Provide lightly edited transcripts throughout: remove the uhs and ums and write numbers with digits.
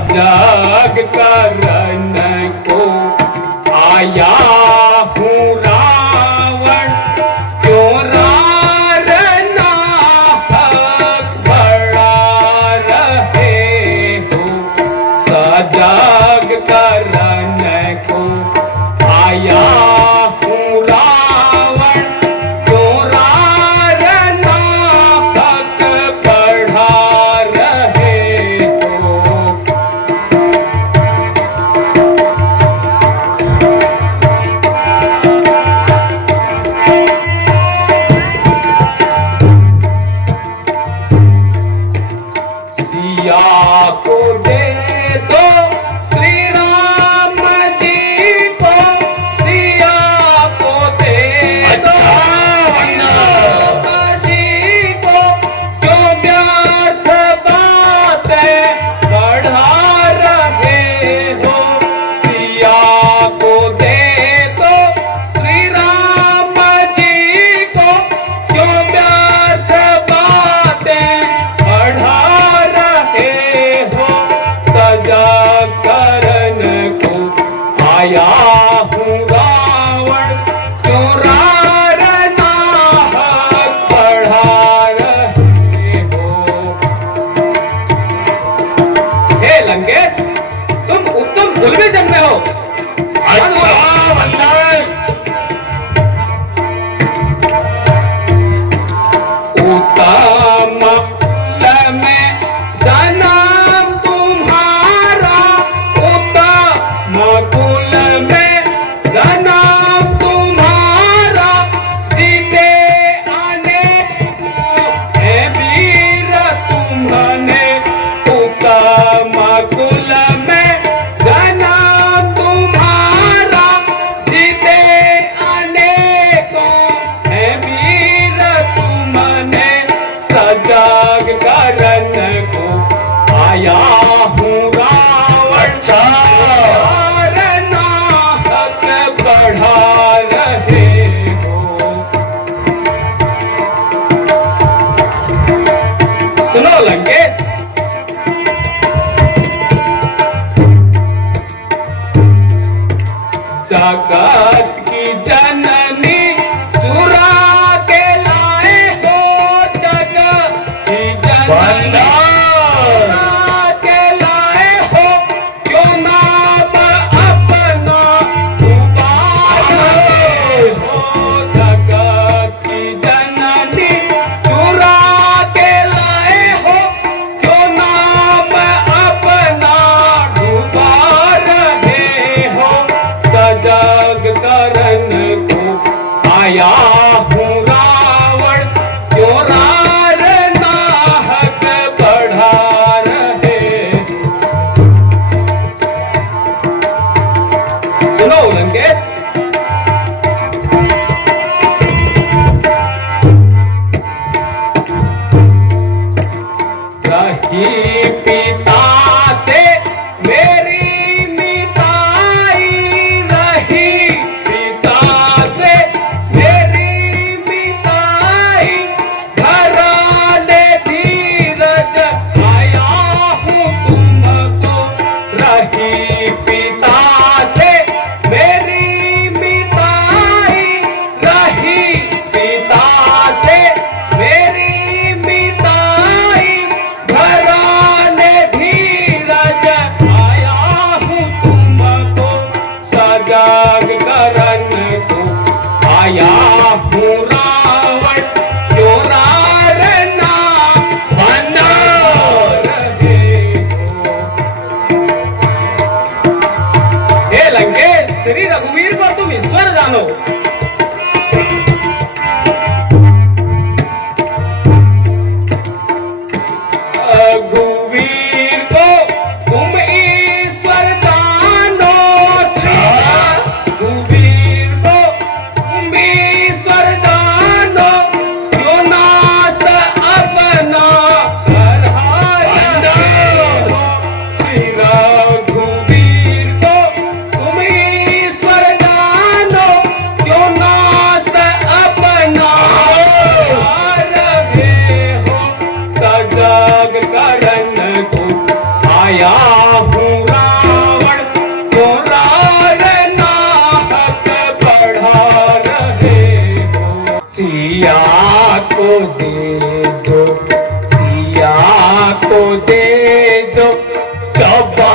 सजग करन को आया हूँ रावण, क्यों रारना बड़ा रहे हो। सजग करन को आया हूँ रावण, क्यों रारना बढ़ा रहे हो। सिया को दे दो श्री राम जी को, सिया को दे दो श्री राम जी को, क्यों व्यर्थ बातें बढ़ा रहे हो। सिया को दे दो श्री राम जी को, क्यों व्यर्थ बातें बढ़ा रहे हो। सजग करन को आया हूँ रावण, क्यों रारना बढ़ा रहे हो। हे लंकेश, तुम भूल भी जन्मे हो। उत्तम में जन्म तुम्हारा, उत्तम कुल में जन्म तुम्हारा, जीते आने है वीर तुम्हारे। उत्तम कुल में जन्म तुम्हारा, जीते आने को है वीर तुम्हारे। सजग करन को आया हूँ रावण, रारना बढ़ा रहे हो। सुनो लंकेश, जगत की जननी चुरा के लाए हो। जगत की जननी चुरा के लाए हो, क्यों नाम अपना डुबाए हो। जगत की जननी चुरा के लाए हो, क्यों नाम अपना डुबा रहे हो। सजग करन को आया हूँ रावण, क्यों रारना बढ़ा रहे हो। सुनो लंकेश, रही पिता से मेरी मिताई, रही पिता से मेरी मिताई, घराने धीरज आया हूँ तुमको। रही पिता से मेरी मिताई, रही पिता से मेरी मिताई, घराने धीरज आया हूँ तुमको। सजग करन को आया हूँ रावण, क्यों रारना बना रहे हो। हे लंकेश, श्री रघुवीर को तुम ईश्वर जानो। रघुवीर को तुम ईश्वर जानो, रघुवीर को तुम ईश्वर जानो, क्यों नाश अपना बढ़ा रहे हो। श्री रघुवीर को तुम ईश्वर जानो, क्यों दे दो, सिया को दे दो, चौबा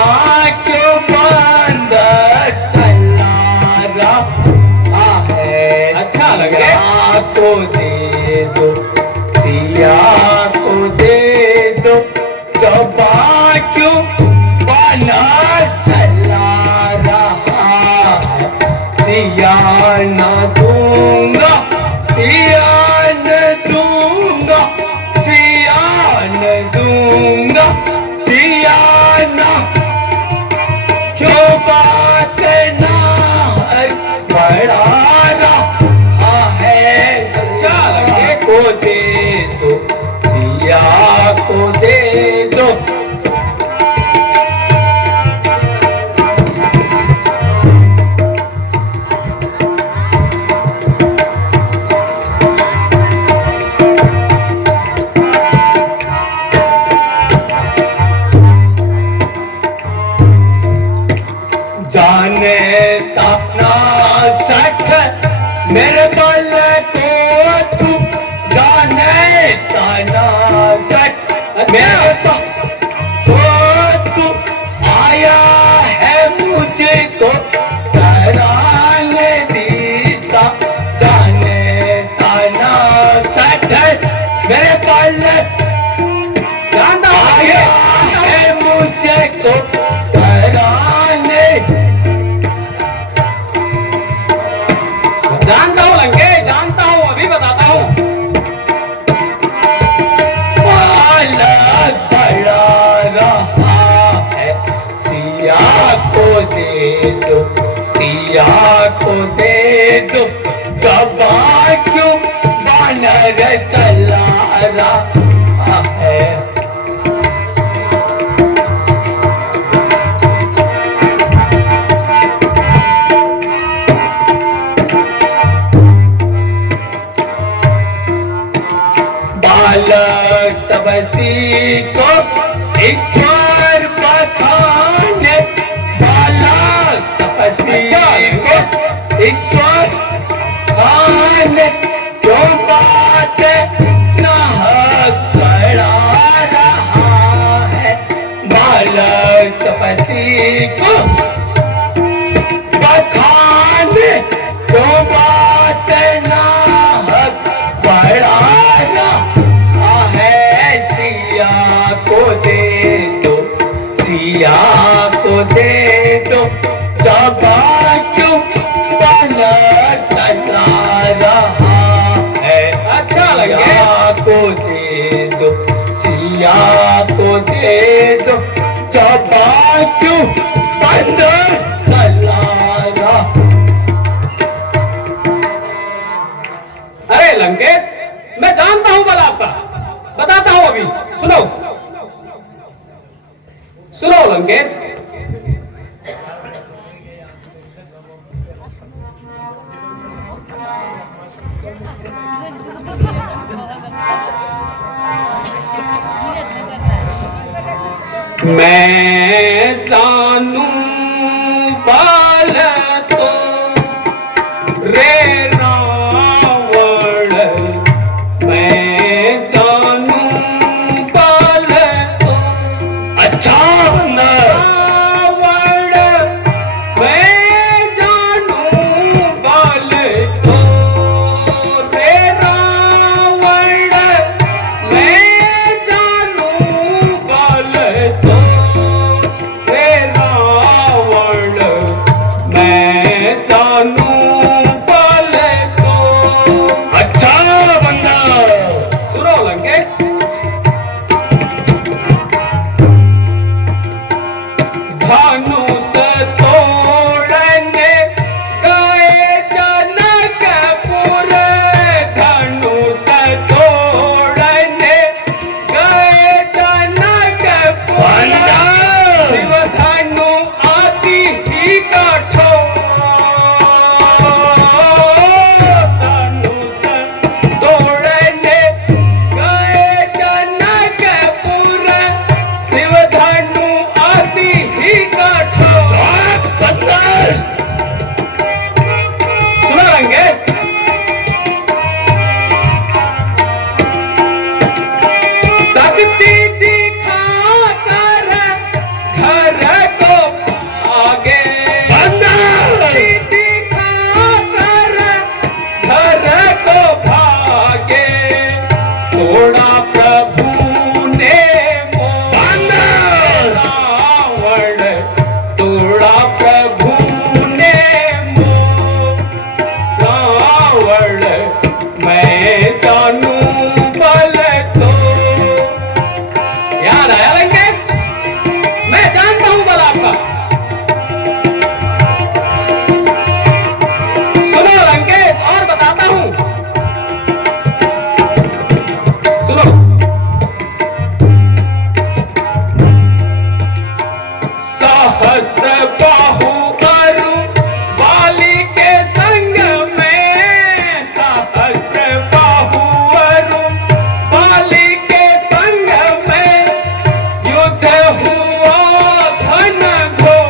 क्यों बंद चला रहा है। अच्छा लगे। सिया को दे दो, सिया को दे दो, चौबा क्यों बंद चला रहा है। सिया न दूंगा, सिया न दूंगा, सिया न दूंगा, सिया न, क्यों बात ना हर बड़ा रहा है। अच्छा लगे। को दे दो, सिया को दे दो। जाने ताना सठ मेरे बल को तू, जाने ताना सठ मेरे बल को तू, आया है मुझे तो कराने दीता। जाने ताना सठ मेरे बल आया है मुझे तो कराने। जानता हूँ लंके, जानता हूँ, अभी बताता हूँ। पालक बड़ा रहा है, सिया को दे दो, सिया को दे दो, चौबा क्यों बानर चला रहा है। बालक तपसी को ईश्वर बखाने, बालक तपसी को ईश्वर खाने, क्यों बात न करा रहा है। बालक तपसी को बखाने, क्यों बात न बड़ा रहा है। सिया को दे दो, सिया को दे दो, चौबा क्यों बना चला रहा है। अच्छा लगे। सिया को दे दो, सिया को दे दो, चौबा क्यों बंद चला रहा। अरे लंकेश, मैं जानता हूं बल आपका, बताता हूं अभी, सुनो सुनो लंकेश। मैं जानू बाल तो रे रावण, मैं जानू बाल तो। अच्छा बंदा। रावण, मैं जानू बाल तो रे रावण, मैं जानू बाल तो रे रावण, मैं जानू बाल तो। अच्छा बंदा। सुनो लंकेश, धनुष तोड़ने गए जनकपुर, धनुष तोड़ने गए जनकपुर, शिव धनु आदि ही कठोर, धनुष तोड़ने गए जनकपुर, शिव धनु आदि ही कठोर। सहस्त्र बाहु अरु बाली के संग में, सहस्त्र बाहु अरु बाली के संग में युद्ध हुआ धन घोर।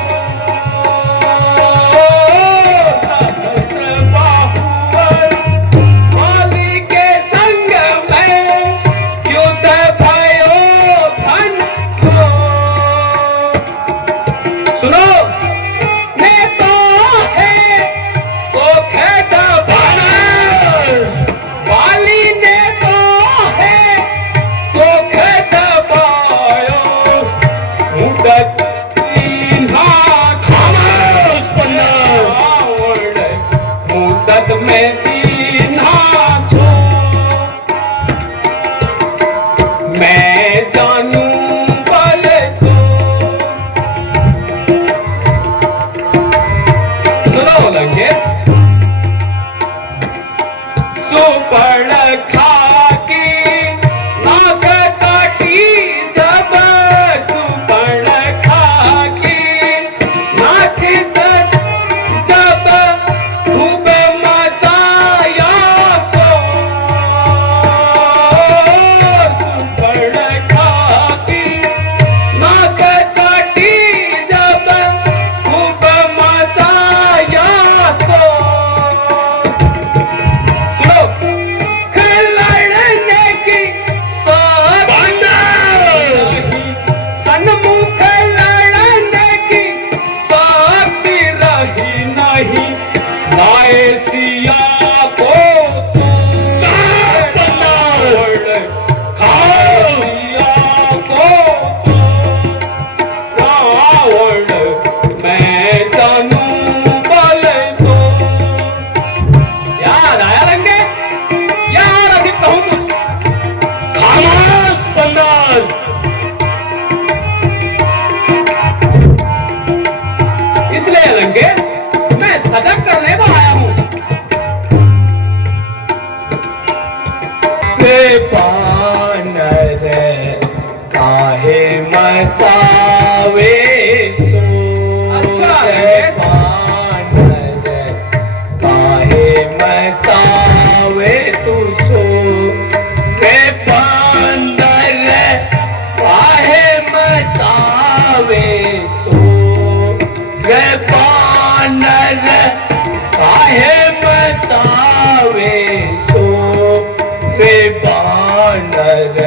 सहस्त्र बाहु अरु बाली के संग में युद्ध भयो धन घोर। सुनो, मैं तो है तो खेत बानर, वाली ने तो है तो खेत बायो, मुदत तीन्हा खामोश बंदर, मुदत में तीन्हा छो। मैं जानू बल तो, सुनो लंकेश, सुपर्ण खाकी नाक काटी जब, सुपर्ण खाकी नाक तक जब खूब मचाया शोर। सुपर्ण खाकी नाक काटी जब खूब मचाया शोर। सुनो, लड़ने की सन्मुख लड़ने की साथी रही नहीं, लाए सिया को सिया को रावण मैं जानू बल तो। याद आया लंकेश, यार अभी कहूं कुछ। खामोश बंदर, इसलिए लंकेश मैं सजग करने को आया हूं। वे बानर काहे मचावे शोर। अच्छा बानर काहे मचावे तू शोर। वे बानर काहे मचावे शोर। वे बानर काहे मचावे शोर। वे बानर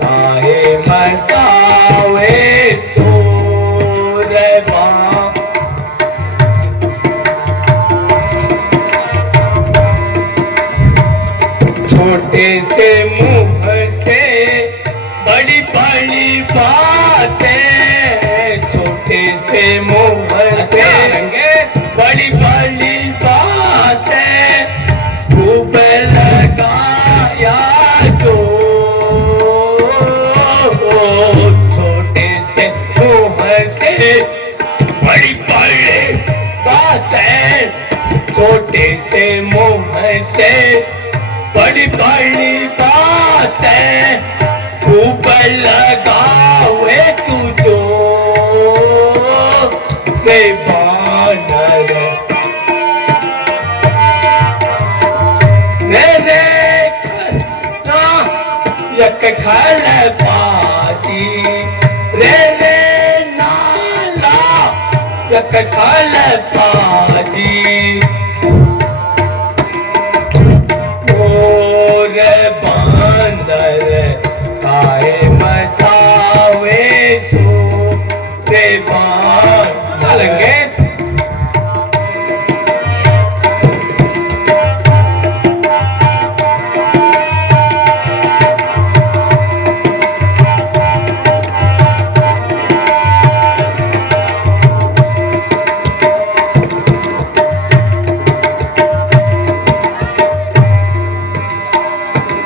काहे मचावे शोर। छोटे से मुंह से बड़ी बड़ी बातें, छोटे से मुंह से बड़ी बड़ी बातें खूब लगाया जो। छोटे से मुंह से बड़ी बड़ी बातें, छोटे से मुंह से बड़ी बड़ी बातें खूब लगावे तू जो। वे बानर मेरे यक खल बाजी, रे रे नाला यक खल बाजी। बांदर काहे मचावे शोर। रे बांदर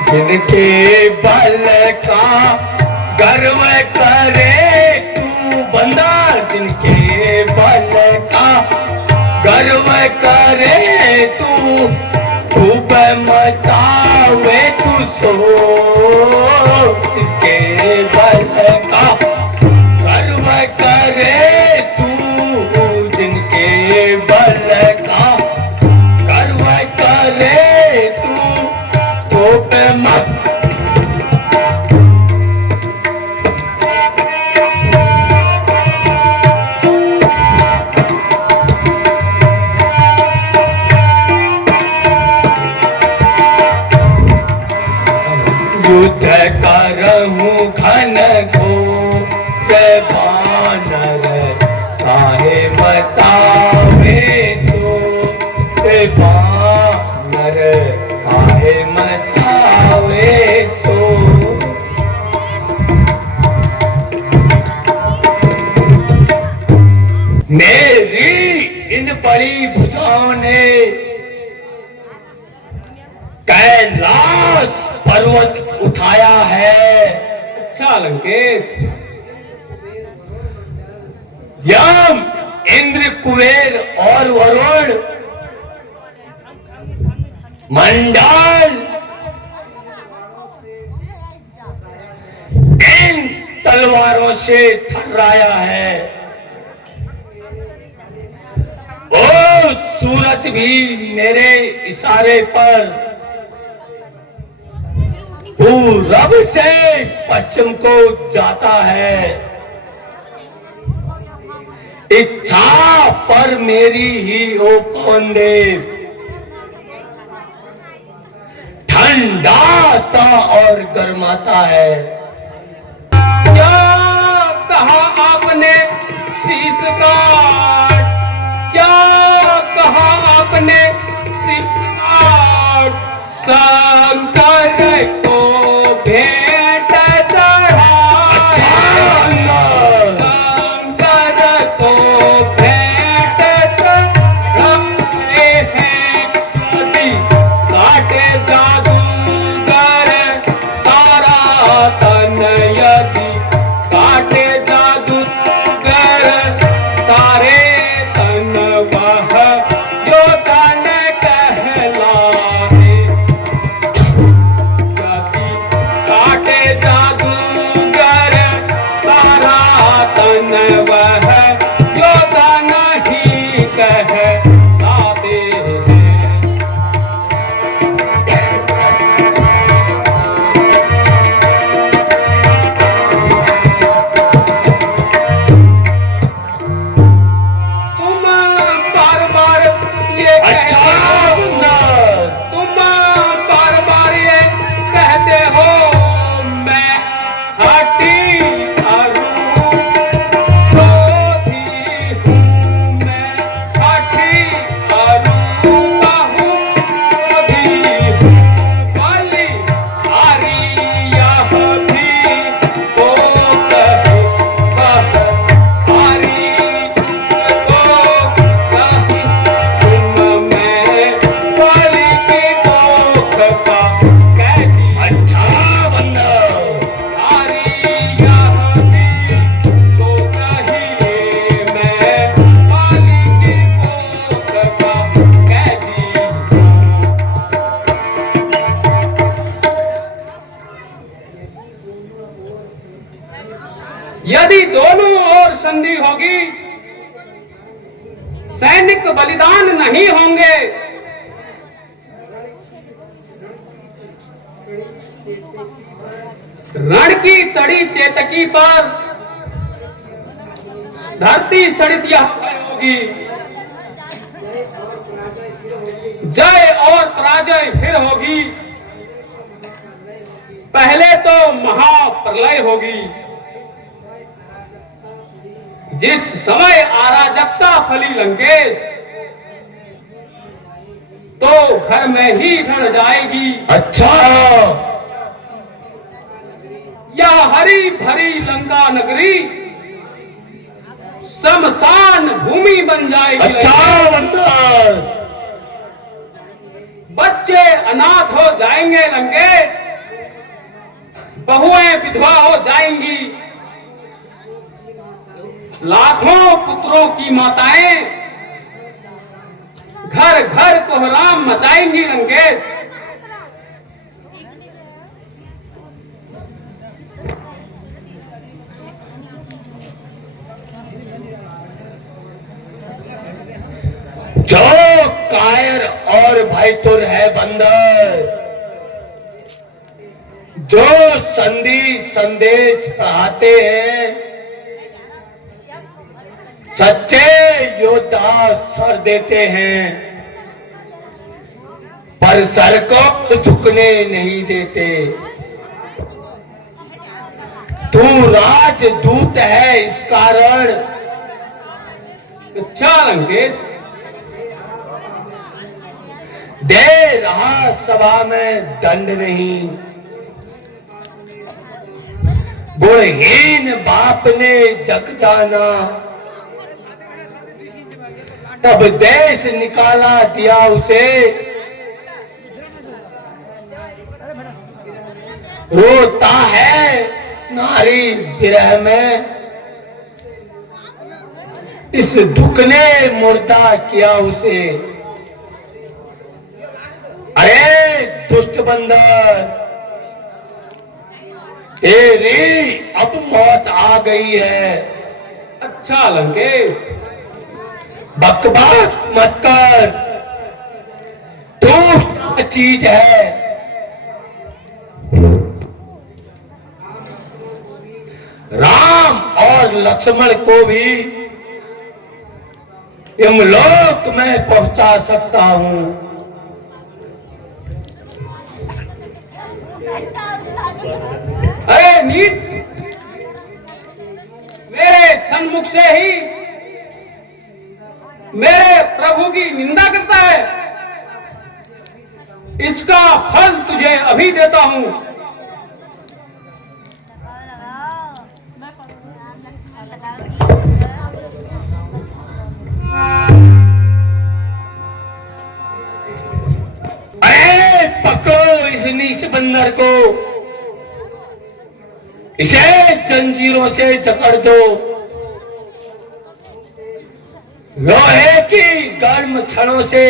जिनके बल का गर्व करे तू बंदा, जिनके बल का गर्व करे तू खूब मचावे तू शोर। जिनके बल का गर्व करे तू मचावे सो बानर काहे मचावे सो। मेरी इन बड़ी भुजाओं ने कैलाश पर्वत उठाया है। अच्छा लंकेश, यम, इंद्र, कुबेर और वरुण मंडल इन तलवारों से थर्राया है। ओ सूरज भी मेरे इशारे पर पूरब से पश्चिम को जाता है। इच्छा पर मेरी ही ओ पवन देव ठंडाता और गर्माता है। क्या कहा आपने शीश काट, क्या कहा आपने शीश काट, शंकर को भेंट चढ़ाए, शंकर को भेंट चढ़ाए हैं। यदि काटे जादूगर सारा तन, यदि काटे जादूगर सारे तन, वह जो तन कहलाए। यदि काटे जादूगर सारा तन, वह जो तन ही कहलाते हैं। तुम बार बार ये अच्छा बंदर, तुम बार बार ये कहते हो मैं हठी क्रोधी हूँ, मैं हठी क्रोधी हूँ। बलि हारी यह भी तो कहे, वह हारी तो कहे। तुम मैं बलि की कोख का कैदी, अच्छा बंदर, हारी यह भी तो कहिए, मैं बलि की कोख का कैदी हूँ। यदि दोनों ओर संधि होगी, सैनिक बलिदान नहीं होंगे, रण की चढ़ी चेतकी पर धरती सड़ित यह होगी। जय और पराजय फिर होगी। पहले तो महाप्रलय होगी, जिस समय अराजकता फैली लंकेश, तो घर में ही ढल जाएगी। अच्छा यह हरी भरी लंका नगरी शमशान भूमि बन जाएगी। अच्छा बंदर, बच्चे अनाथ हो जाएंगे लंकेश, बहुएं विधवा हो जाएंगी, लाखों पुत्रों की माताएं घर घर कोहराम मचाएंगी लंकेश। जो कायर और भयतुर है बंदर, जो संधि संदेश पढ़ाते हैं, सच्चे योद्धा सर देते हैं पर सर को झुकने नहीं देते। तू राजदूत है, इस कारण अच्छा लंकेश, दे रहा सभा में दंड नहीं, गुणहीन बाप ने जग जाना, तब देश निकाला दिया उसे, रोता है नारी विरह में, इस दुख ने मुर्दा किया उसे। अरे दुष्ट बंदर, तेरी अब मौत आ गई है। अच्छा लंकेश, बकवास मत कर, तू क्या चीज है। राम और लक्ष्मण को भी यमलोक में पहुंचा सकता हूं। अरे नीच, मेरे सन्मुख से ही मेरे प्रभु की निंदा करता है, इसका फल तुझे अभी देता हूं। अरे पकड़ो इस नीच बंदर को, इसे जंजीरों से जकड़ दो, लोहे की गर्म छड़ों से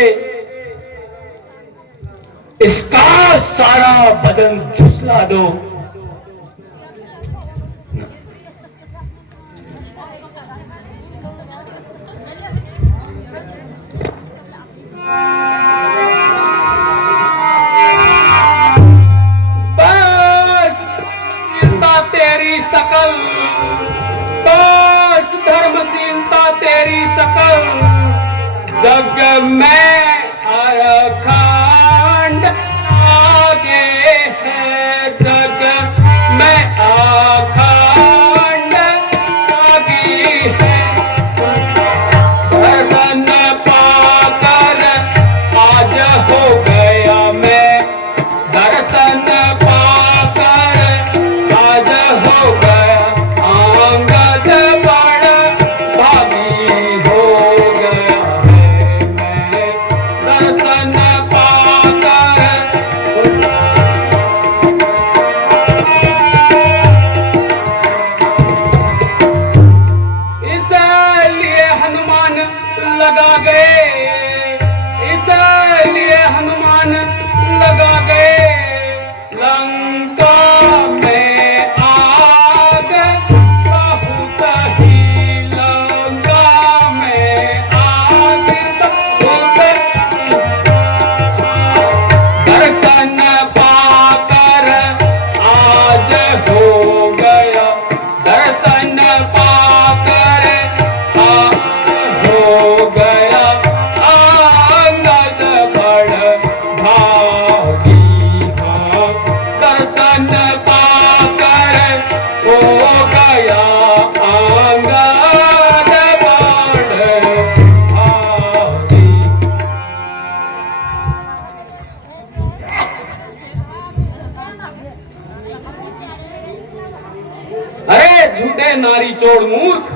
इसका सारा बदन झुसला दो। बस धर्मशीलता तेरी सकल, बस धर्मशीलता तेरी सकल, जग में अखंड आगे है, जग में अखंड आगे है। दर्शन पाकर आज हो गया मैं, दर्शन पाकर आज हो गया, अंगद बड़ा भागी हो गया है मैं, दर्शन पाकर। इसलिए हनुमान लगा गए, इसलिए हनुमान लगा गए, लंका में आग बहुत ही, लंका में आग बहुत। दर्शन पाकर आज हो गया, दर्शन पाकर आज हो गया, अंगद बड़ भागी। हाँ, दर्शन पाकर हो गया, अंगद बड़ भागी। अरे झूठे नारी चोर मूर्ख,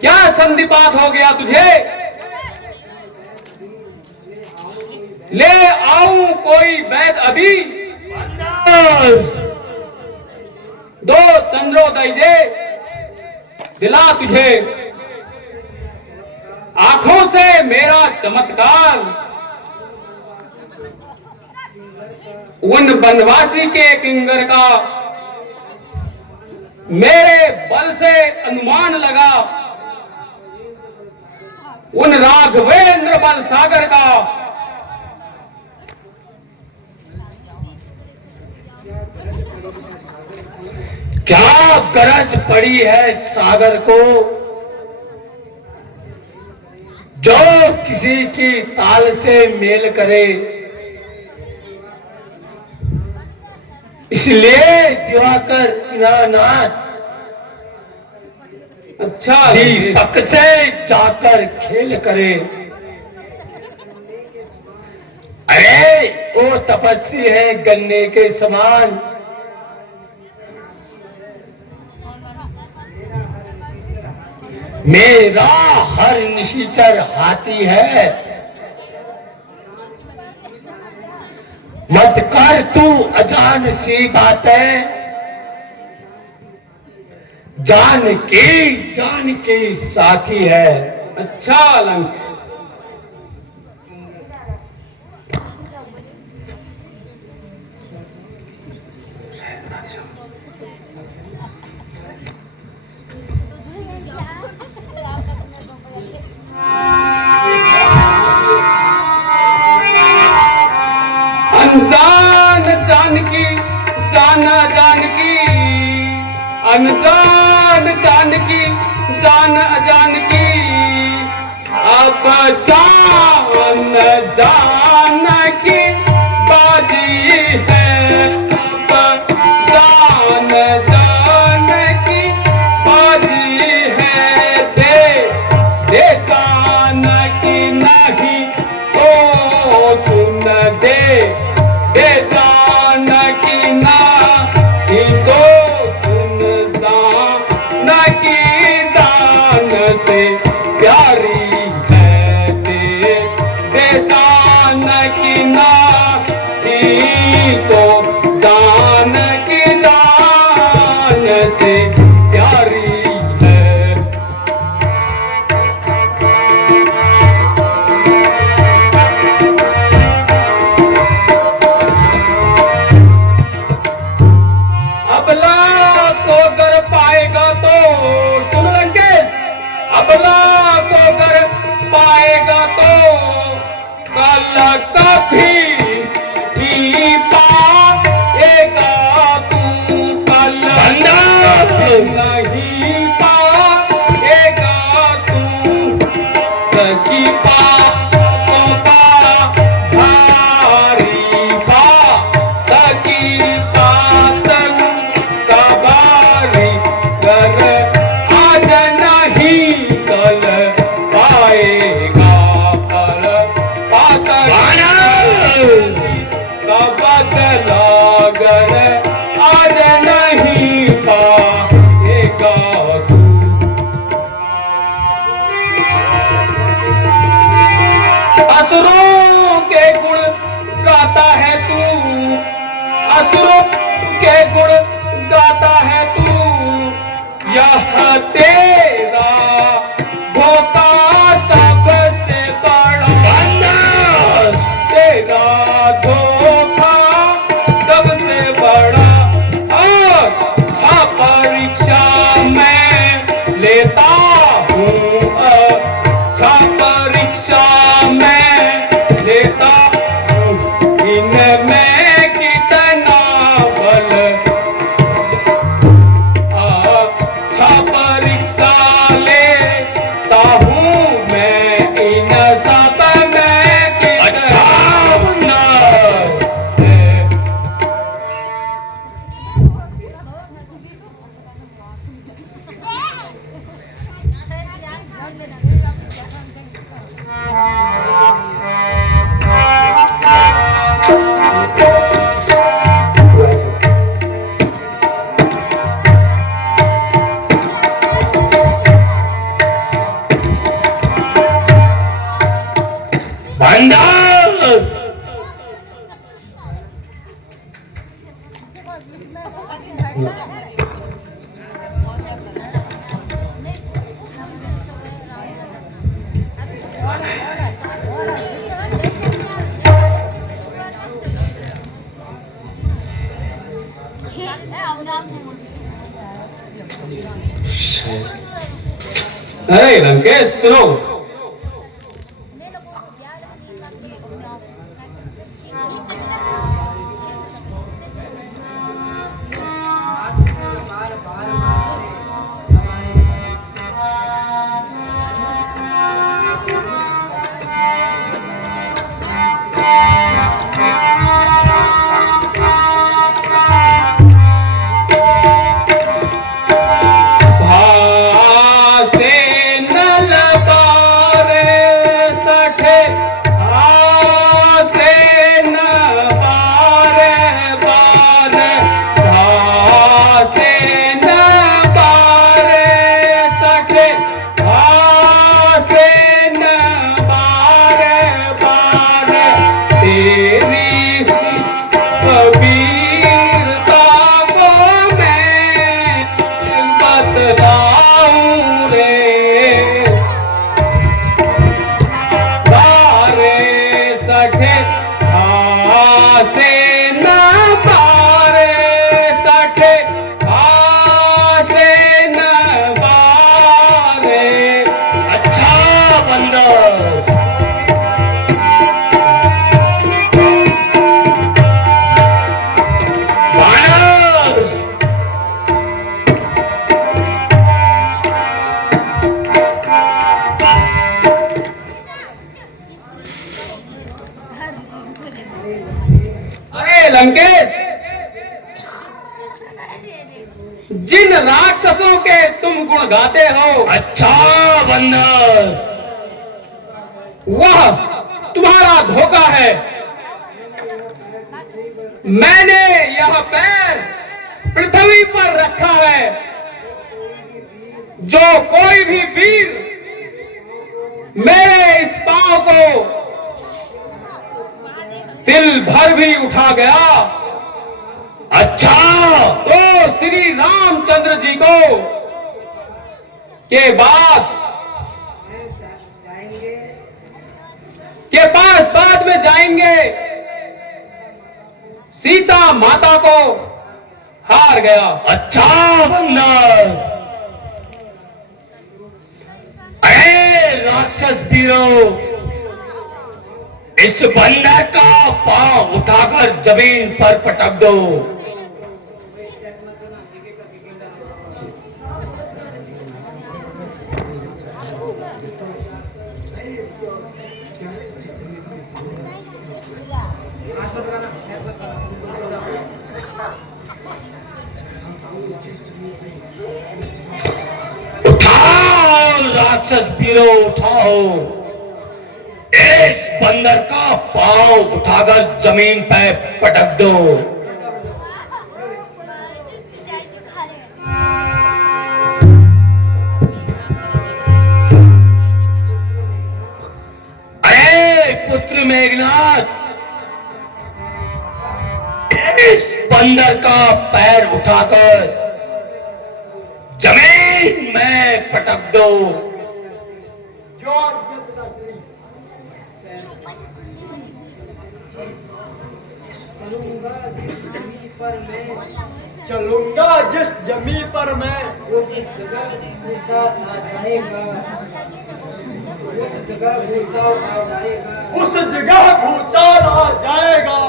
क्या संधिपात हो गया तुझे? ले आऊं कोई वैद अभी, दो चंद्रोदय जे दिला तुझे, आंखों से मेरा चमत्कार, उन बनवासी के किंगर का मेरे बल से अनुमान लगा, उन राघवेंद्र बल सागर का क्या गरज पड़ी है सागर को, जो किसी की ताल से मेल करे। इसलिए दिवाकर दीनानाथ अच्छा दीपक से जाकर खेल करे। अरे वो तपस्वी है गन्ने के समान, मेरा हर निशिचर हाथी है। मत कर तू अजान सी बातें, जान के साथी है। अच्छा लंकेश, अनजान जानकी जान जानकी, अनजान जानकी जान जानकी, अब जान जानकी बाजी है, अब जान जानकी बाजी है। दे जानकी नहीं तो सुन दे जानकी नहीं तो सुन जानकी जान से प्यारी है। दे जानकी नहीं तो जानकी जान से प्यारी है। अबला को गर पाएगा तो, सुन लंकेश, अबला को गर पाएगा तो कल कभी ही पाएगा तू, कल नहीं पाएगा तू। की भारी की पातन कबारी कर आज नहीं कल पाएगा, कल पातन बदला गर आज नहीं पाएगा तू। असुरों के गुण गाता है तू, असुरों के गुण गाता है तू, यह तेरा धोखा सबसे बड़ा, तेरा धोखा सबसे बड़ा। अच्छा परीक्षा मैं लेता हूँ, अच्छा परीक्षा मैं लेता हूँ, इनमें कितना बल। अच्छा परीक्षा लेता हूँ मैं, इन सब में कितना है। भंडार अरे लंकेश सुनो, लंकेश, जिन राक्षसों के तुम गुण गाते हो, अच्छा बंदर, वह तुम्हारा धोखा है। मैंने यह पैर पृथ्वी पर रखा है, जो कोई भी वीर मेरे इस पांव को दिल भर भी उठा गया, अच्छा तो श्री रामचंद्र जी को के बाद में जाएंगे, सीता माता को हार गया। अच्छा बंदर, अरे राक्षस वीरों, इस बंदर का पांव उठाकर जमीन पर पटक दो। उठाओ राक्षस वीरों, उठाओ, इस बंदर का पांव उठाकर जमीन पर पटक दो। अरे पुत्र मेघनाथ, इस बंदर का पैर उठाकर जमीन में पटक दो। चलूंगा जिस जमी पर मैं, उस जगह भूचाल आ जाएगा, उस जगह भूचाल आ जाएगा, उस जगह भूचाल आ जाएगा।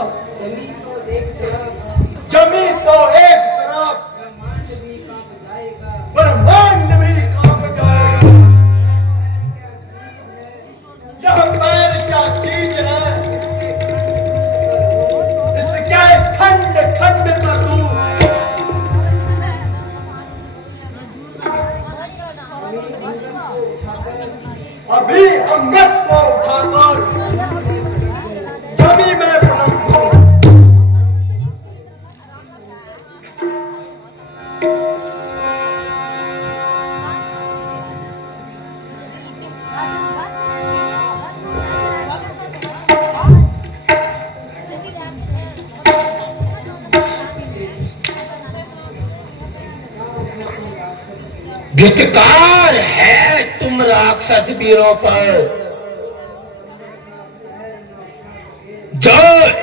जमी तो एक तरफ, ब्रह्मांड भी कांप जाएगा। यह पैर क्या चीज है, इसके खंड खंड कर दूं। अभी अंगद को उठाकर जमी में पटक दूं। धिक्कार है तुम राक्षस वीरों पर, जो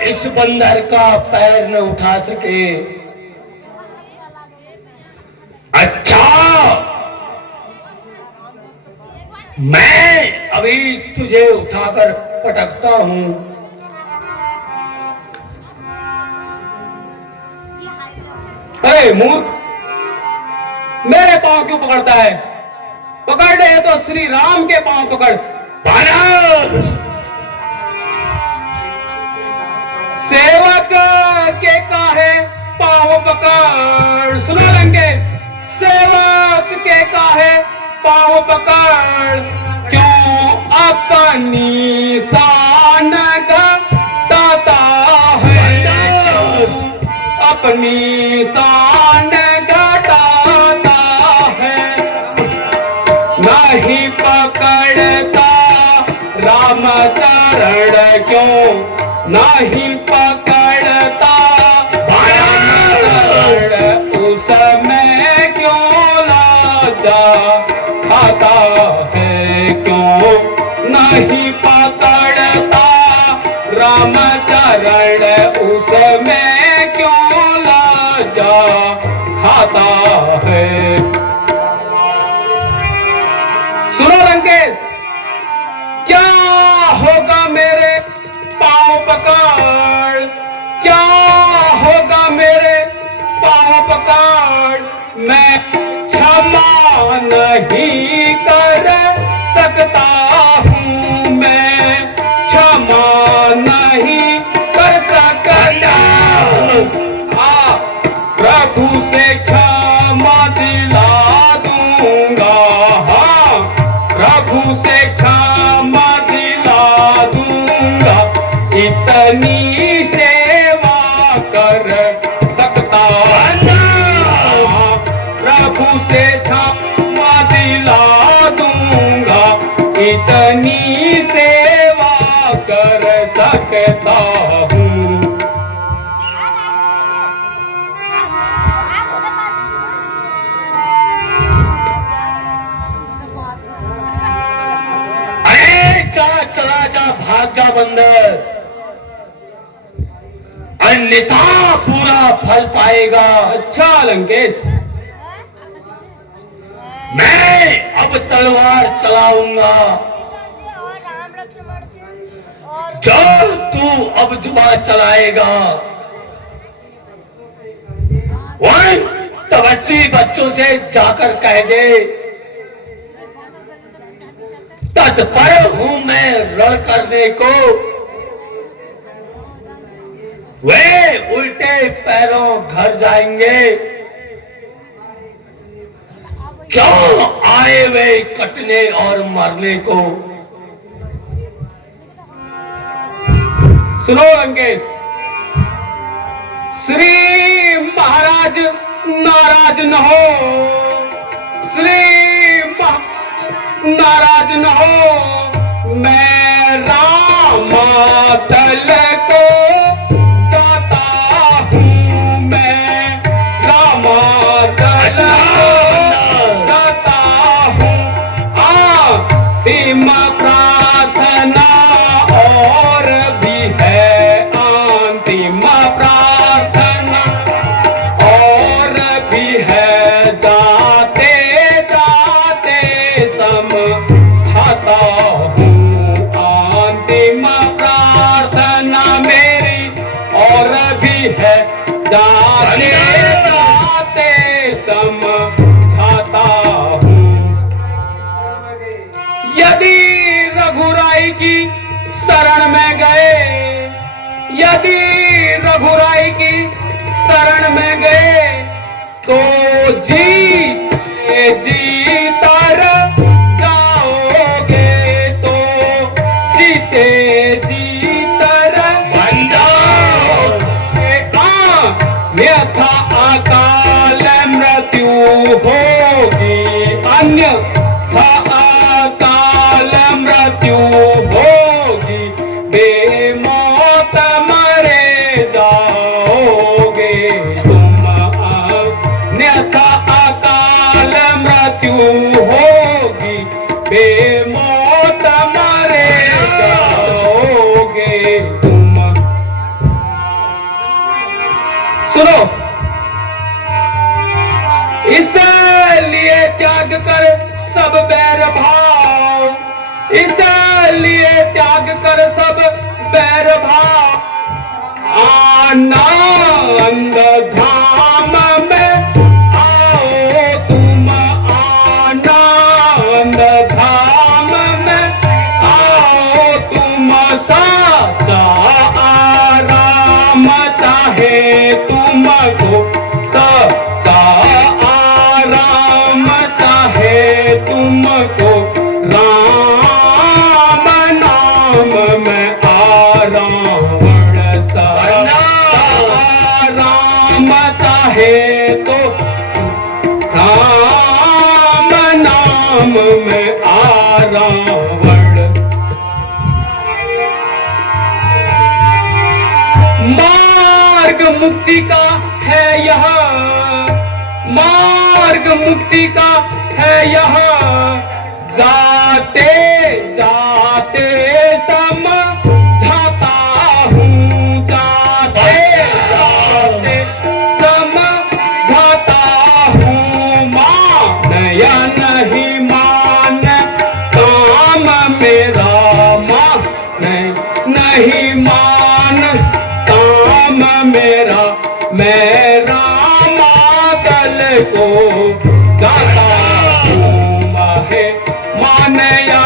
इस बंदर का पैर न उठा सके। अच्छा, मैं अभी तुझे उठाकर पटकता हूं। अरे मूर्ख, मेरे पांव क्यों पकड़ता है? पकड़ ले तो श्री राम के पांव पकड़। बानर, सेवक के काहे पांव पकड़। सुनो लंकेश, सेवक के काहे पांव पकड़, क्यों अपनी शान घटाता है, अपनी शान घटाता है। नहीं पकड़ता रामचरण क्यों, नहीं पकड़ता रामचरण, उसमें क्यों लाजा खाता है, क्यों नहीं पकड़ता रामचरण, उसमें क्यों लाजा खाता है। सुनो लंकेश, क्या होगा मेरे पांव पकड़, क्या होगा मेरे पांव पकड़, मैं क्षमा नहीं कर सकता हूं, मैं क्षमा नहीं कर सकता हूं। प्रभु से क्षमा दिला दूंगा, इतनी सेवा कर सकता हूँ। प्रभु से क्षमा दिला दूंगा, इतनी सेवा कर सकता हूँ। चला जा, भाग जा बंदर, अन्यथा पूरा फल पाएगा। अच्छा लंकेश, मैं अब तलवार चलाऊंगा, जो तू अब जुबान चलाएगा वह तपस्वी बच्चों से जाकर कह दे, तत्पर हूं मैं रण करने को। वे उल्टे पैरों घर जाएंगे, क्यों आए वे कटने और मरने को। सुनो लंकेश, श्री महाराज नाराज न हो, नाराज न हो। मैं रामातल को जाता हूँ, मैं रामातल को जाता हूँ। अंतिम प्रार्थना और भी है, अंतिम प्रार्थना और भी है, जाते समझाता हूँ। अंतिम प्रार्थना मेरी और भी है, जाते जाते समझाता हूँ। यदि रघुराई की शरण में गए, यदि रघुराई की शरण में गए, तो जीतर जाओगे, तो जीते जीतर यथा अकाल मृत्यु होगी, अन्यथा अकाल मृत्यु होगी, बेमौत मरे जाओगे तुम, अन्यथा अकाल मृत्यु होगी, बेमौत मरे जाओगे तुम। सुनो, इसलिए त्याग कर सब बैर भाव, इसलिए त्याग कर सब बैर भाव, आनंद धाम में आओ तुम, आनंद धाम में आओ तुम। साचा आराम चाहे तुमको, सच्चा आराम चाहे तुमको, राम नाम में आराम, राम चाहे तो राम नाम में आरावण। मार्ग मुक्ति का है यह, मार्ग मुक्ति का है यह, जाते जाते समझाता हूँ, जाते जाते समझाता हूँ। मान या नहीं मान काम मेरा, मान नहीं मान काम मेरा, मैं रामादल को जाता हूँ। मान या